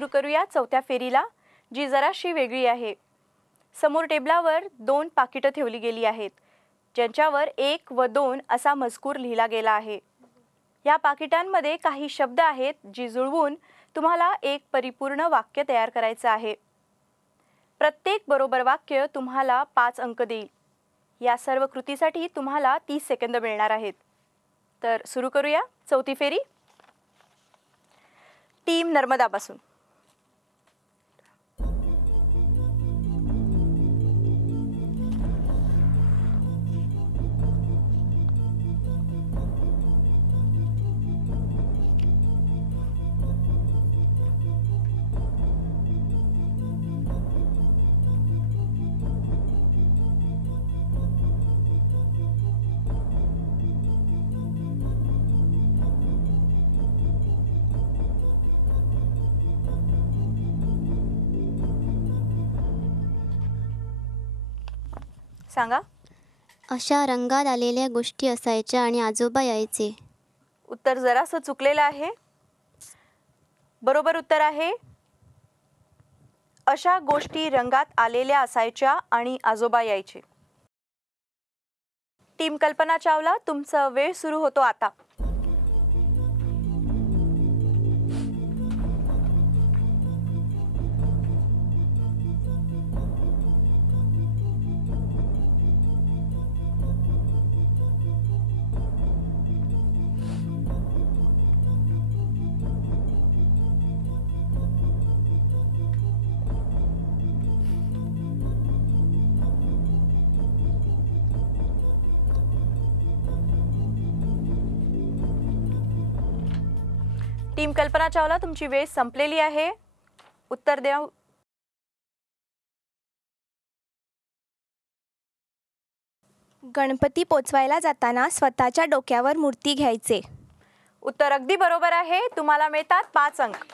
सुरू करूया चौथ्या फेरीला, जी जराशी वेगळी आहे. समोर टेबलावर 2 पाकिटं ठेवली गेली आहेत, ज्यांच्यावर 1 व 2 असा मजकूर लिहिला गेला आहे. या पाकिटांमध्ये काही शब्द आहेत, जी जुळवून तुम्हाला एक परिपूर्ण वाक्य तयार करायचं आहे. प्रत्येक बरोबर वाक्य तुम्हाला 5 अंक देईल. या सर्व कृतीसाठी तुम्हाला 30 सेकंद मिळणार आहेत. तर सुरू करूया चौथी फेरी. टीम नर्मदापासून. सांगा. अशा रंगात आलेल्या गोष्टी असायच्या आणि आजोबा यायचे. उत्तर जरासं चुकलेलं आहे. बरोबर उत्तर आहे, अशा गोष्टी रंगात आलेल्या असायच्या आणि आजोबा यायचे. टीम कल्पना चावला, तुमचा वेळ सुरू होतो आता. टीम कल्पना चावला, तुमची वेळ संपलेली आहे. उत्तर द्या. गणपती पोचवायला जाताना स्वतःच्या डोक्यावर मूर्ती घ्यायचे. उत्तर अगदी बरोबर आहे. तुम्हाला मिळतात 5 अंक.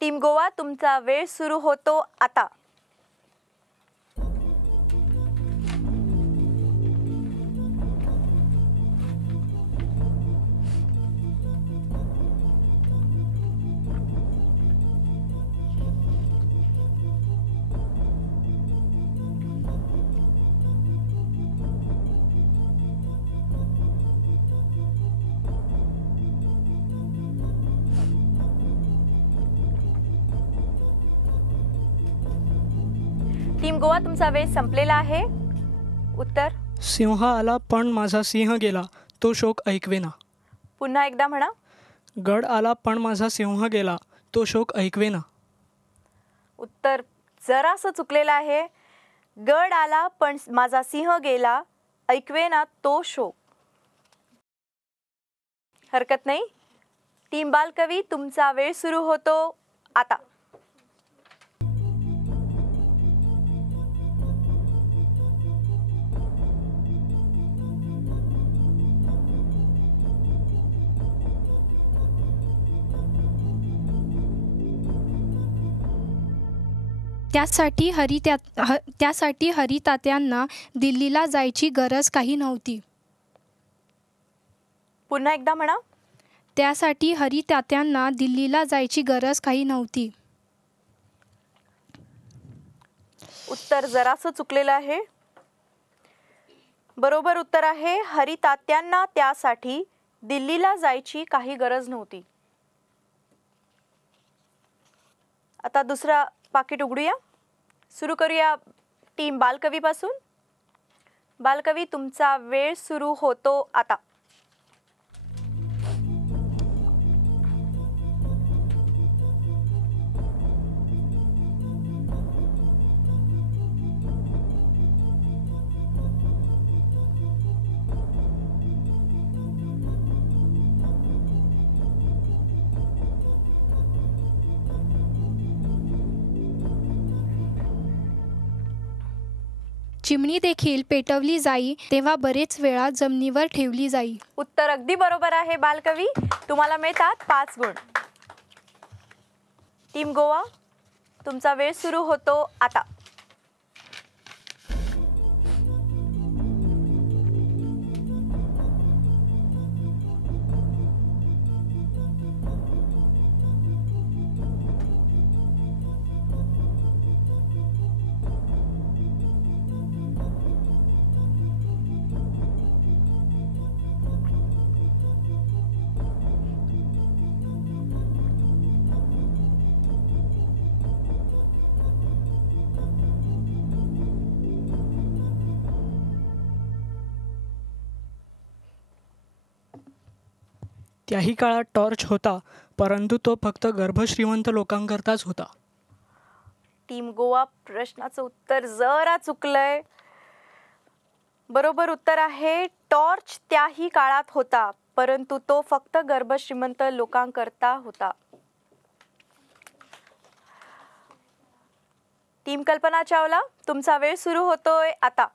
टीम गोवा, तुमचा वेळ सुरू होतो आता. टीम गोवा, तुमचा वेळ संपलेला आहे. उत्तर. सिंह आला पण माझा सिंह गेला, तो शोक ऐकवेना. पुन्हा एकदा म्हणा. गड आला पण माझा सिंह गेला, तो शोक ऐकवेना. उत्तर जरासं चुकलेलं आहे. गड आला पण माझा सिंह गेला, ऐकवेना तो शोक. हरकत नाही. टीम बालकवी, तुमचा वेळ सुरू होतो आता. त्यासाठी हरितात्यांना दिल्लीला जायची गरज काही नव्हती. पुन्हा एकदा म्हणा. त्यासाठी हरितात्यांना दिल्लीला जायची गरज काही नव्हती. उत्तर जरासं चुकलेलं आहे. बरोबर उत्तर आहे, हरितात्यांना त्यासाठी दिल्लीला जायची काही गरज नव्हती. आता दुसरा पाकिट उघडूया. सुरू करूया टीम बालकवी पासून. बालकवी, तुमचा वेळ सुरू होतो आता. चिमणी देखील पेटवली जाई, तेव्हा बरेच वेळा जमिनीवर ठेवली जाई. उत्तर अगदी बरोबर आहे बालकवी. तुम्हाला मिळतात 5 गुण. टीम गोवा, तुमचा वेळ सुरू होतो आता. त्याही काळात टॉर्च होता, परंतु तो फक्त गर्भश्रीमंत लोकांकरताच होता. टीम गोवा प्रश्नाचं उत्तर जरा चुकलंय. बरोबर उत्तर आहे टॉर्च त्याही काळात होता, परंतु तो फक्त गर्भश्रीमंत लोकांकरता होता. टीम कल्पना चावला, तुमचा वेळ सुरू होतोय आता.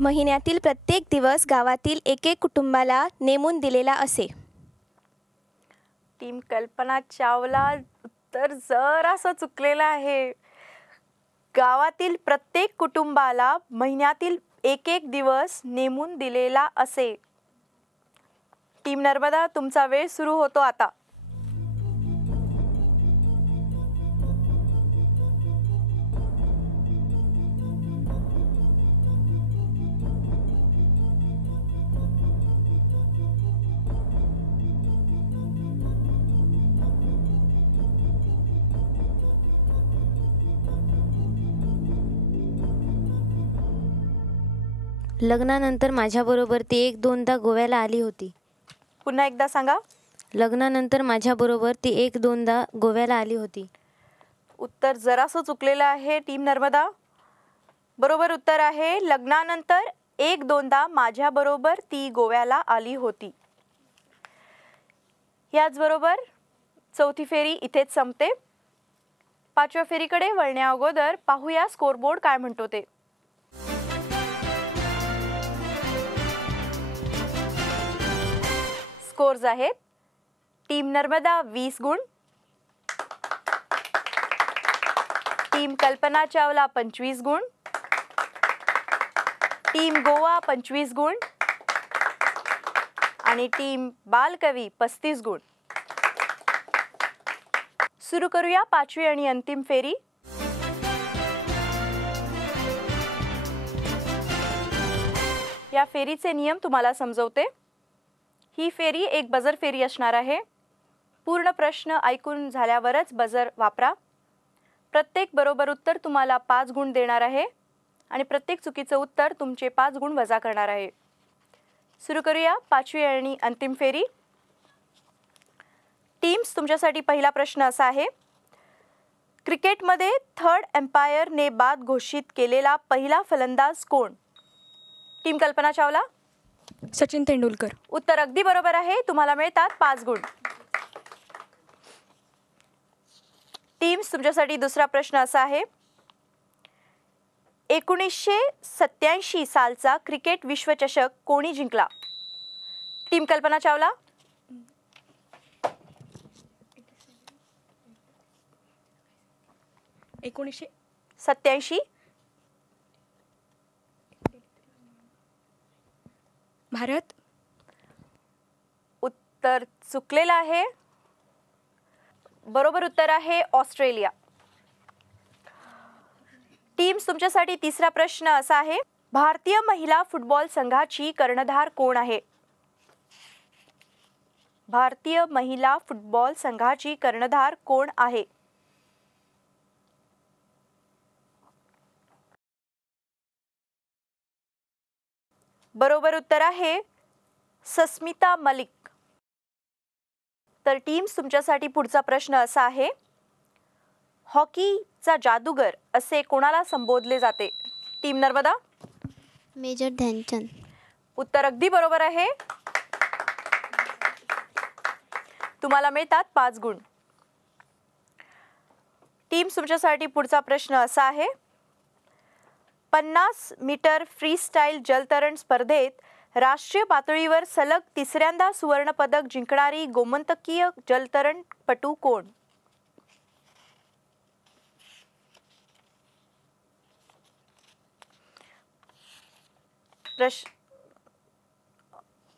महिन्यातील प्रत्येक दिवस गावातील एक कुटुंबाला नेमून दिलेला असे. टीम कल्पना चावला, उत्तर जरासं चुकलेलं आहे. गावातील प्रत्येक कुटुंबाला महिन्यातील एक दिवस नेमून दिलेला असे. टीम नर्मदा, तुमचा वेळ सुरू होतो आता. लग्नानंतर माझ्याबरोबर ती एक दोनदा गोव्याला आली होती. पुन्हा एकदा सांगा. लग्नानंतर माझ्याबरोबर ती एक दोनदा गोव्याला आली होती. उत्तर जरासं चुकलेलं आहे टीम नर्मदा. बरोबर उत्तर आहे लग्नानंतर एक दोनदा माझ्याबरोबर ती गोव्याला आली होती. याचबरोबर चौथी फेरी इथेच संपते. पाचव्या फेरीकडे वळण्या अगोदर पाहूया स्कोरबोर्ड काय म्हणतो ते. स्कोर्स आहेत. टीम नर्मदा 20 गुण, टीम कल्पना चावला 25 गुण, टीम गोवा 25 गुण आणि टीम बालकवी 35 गुण. सुरू करूया पाचवी आणि अंतिम फेरी. या फेरीचे नियम तुम्हाला समजवते. ही फेरी एक बजर फेरी असणार आहे. पूर्ण प्रश्न ऐकून झाल्यावरच बजर वापरा. प्रत्येक बरोबर उत्तर तुम्हाला 5 गुण देणार आहे आणि प्रत्येक चुकीचं उत्तर तुमचे 5 गुण वजा करणार आहे. सुरू करूया पाचवी आणि अंतिम फेरी. टीम्स, तुमच्यासाठी पहिला प्रश्न असा आहे. क्रिकेटमध्ये थर्ड एम्पायरने बाद घोषित केलेला पहिला फलंदाज कोण? टीम कल्पना चावला. सचिन तेंडुलकर. उत्तर अगदी बरोबर आहे. तुम्हाला मिळतात 5 गुण. टीम्स, तुमच्यासाठी दुसरा प्रश्न असा आहे. 1987 सालचा क्रिकेट विश्वचषक कोणी जिंकला? टीम कल्पना चावला. 1987 भारत. उत्तर चुकलेलं आहे. बरोबर उत्तर आहे ऑस्ट्रेलिया. टीम्स, तुमच्यासाठी तिसरा प्रश्न असा आहे. भारतीय महिला फुटबॉल संघाची कर्णधार कोण आहे? भारतीय महिला फुटबॉल संघाची कर्णधार कोण आहे? बरोबर उत्तर आहे सस्मिता मलिक. तर टीम्स, तुमच्यासाठी पुढचा प्रश्न असा आहे. हॉकीचा जादूगर असे कोणाला संबोधले जाते? टीम नर्मदा. मेजर ध्यानचंद. उत्तर अगदी बरोबर आहे. तुम्हाला मिळतात 5 गुण. टीम्स, तुमच्यासाठी पुढचा प्रश्न असा आहे. 50 मीटर फ्रीस्टाईल जलतरण स्पर्धेत राष्ट्रीय पातळीवर सलग तिसऱ्यांदा सुवर्णपदक जिंकणारी गोमंतकीय जलतरणपटू कोण?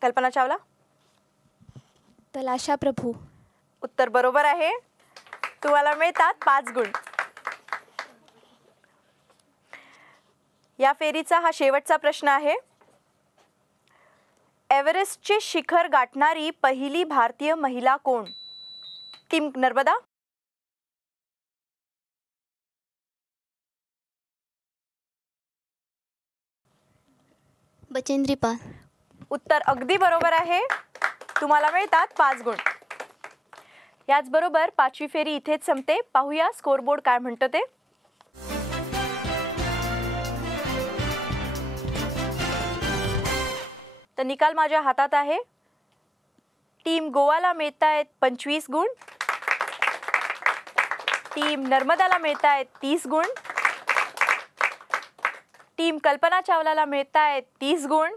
कल्पना चावला. तलाशा प्रभू. उत्तर बरोबर आहे. तुम्हाला मिळतात 5 गुण. या फेरीचा हा शेवटचा प्रश्न आहे. एव्हरेस्टचे शिखर गाठणारी पहिली भारतीय महिला कोण? टीम नर्मदा. बचेंद्री पाल. उत्तर अगदी बरोबर आहे. तुम्हाला मिळतात 5 गुण. याचबरोबर 5वी फेरी इथेच संपते. पाहूया स्कोरबोर्ड काय म्हणतं ते. तर निकाल माझ्या हातात आहे. टीम गोवाला मिळतायत 25 गुण, टीम नर्मदाला मिळतायत 30 गुण, टीम कल्पना चावलाला मिळतायत 30 गुण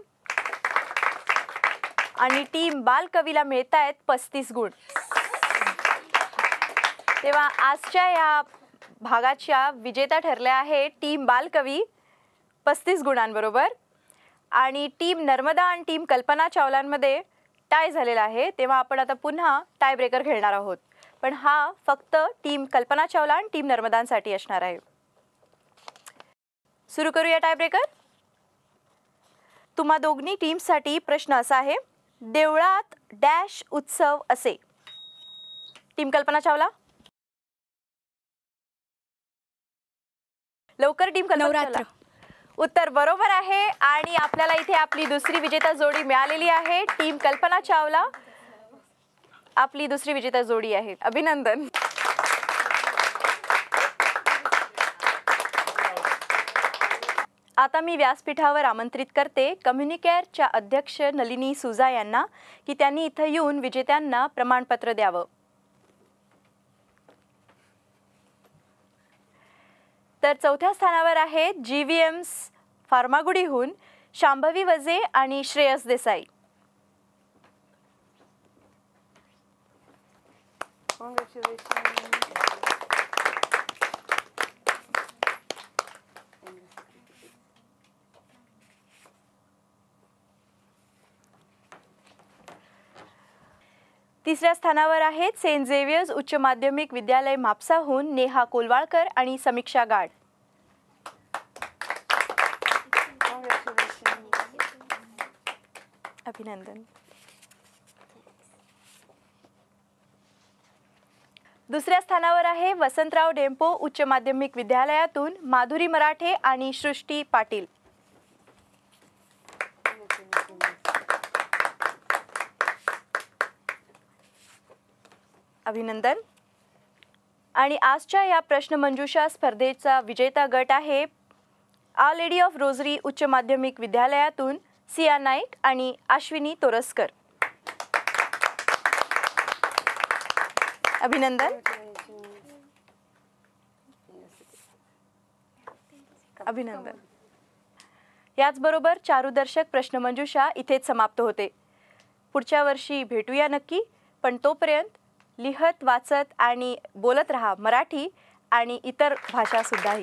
आणि टीम बालकवीला मिळतायत 35 गुण. तेव्हा आजच्या या भागाच्या विजेता ठरल्या आहे टीम बालकवी 35 गुणांबरोबर आणि टीम नर्मदा आणि टीम कल्पना चावलांमध्ये टाय झालेला आहे. तेव्हा आपण आता पुन्हा टाय ब्रेकर खेळणार आहोत, पण हा फक्त टीम कल्पना चावला आणि टीम नर्मदांसाठी असणार आहे. सुरू करूया टाय ब्रेकर. तुम्हा दोन्ही टीमसाठी प्रश्न असा आहे. देवळात डॅश उत्सव असे. टीम कल्पना चावला. लवकर टीम कल्पना नवरात्र. चावला. उत्तर बरोबर आहे आणि आपल्याला इथे आपली दुसरी विजेता जोडी मिळालेली आहे. टीम कल्पना चावला आपली दुसरी विजेता जोडी आहे. अभिनंदन. आता मी व्यासपीठावर आमंत्रित करते कम्युनिकेअरच्या अध्यक्ष नलिनी सुजा यांना की त्यांनी इथं येऊन विजेत्यांना प्रमाणपत्र द्यावं. तर चौथ्या स्थानावर आहेत GVMs फार्मागुडीहून शांभवी वजे आणि श्रेयस देसाई. तिसऱ्या स्थानावर आहेत सेंट झेवियर्स उच्च माध्यमिक विद्यालय म्हापसाहून नेहा कोलवाळकर आणि समीक्षा गाड. अभिनंदन. दुसऱ्या स्थानावर आहे वसंतराव डेंपो उच्च माध्यमिक विद्यालयातून माधुरी मराठे आणि सृष्टी पाटील. अभिनंदन. आणि आजच्या या प्रश्नमंजुषा स्पर्धेचा विजेता गट आहे आ लेडी ऑफ रोजरी उच्च माध्यमिक विद्यालयातून सिया नाईक आणि अश्विनी तोरसकर. अभिनंदन. अभिनंदन. याचबरोबर चारुदर्शक प्रश्नमंजुषा इथेच समाप्त होते. पुढच्या वर्षी भेटूया नक्की, पण तोपर्यंत लिहत वाचत आणि बोलत रहा मराठी आणि इतर भाषा सुद्धाही.